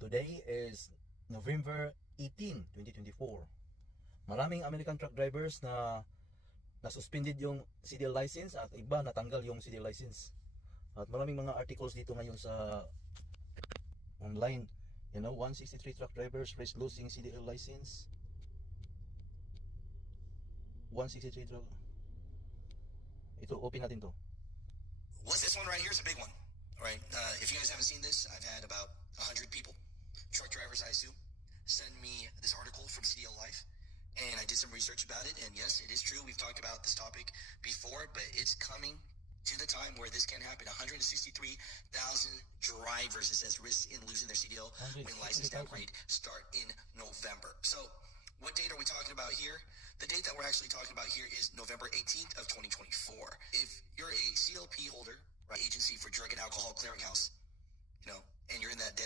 Today is November 18, 2024. Maraming American truck drivers na suspended yung CDL license at iba natanggal yung CDL license. At maraming mga articles dito ngayon sa online. 163 truck drivers risk losing CDL license. 163 truck. Ito, open natin to. What's this one right here is a big one. All right. If you guys haven't seen this, I've had about 100 people, truck drivers, I assume, send me this article from CDL Life. And I did some research about it. And yes, it is true. We've talked about this topic before, but it's coming to the time where this can happen. 163,000 drivers, it says, risk in losing their CDL when license downgrade start in November. So what date are we talking about here? The date that we're actually talking about here is November 18th of 2024. If you're a CLP holder, right, Agency for Drug and Alcohol Clearinghouse, and you're in that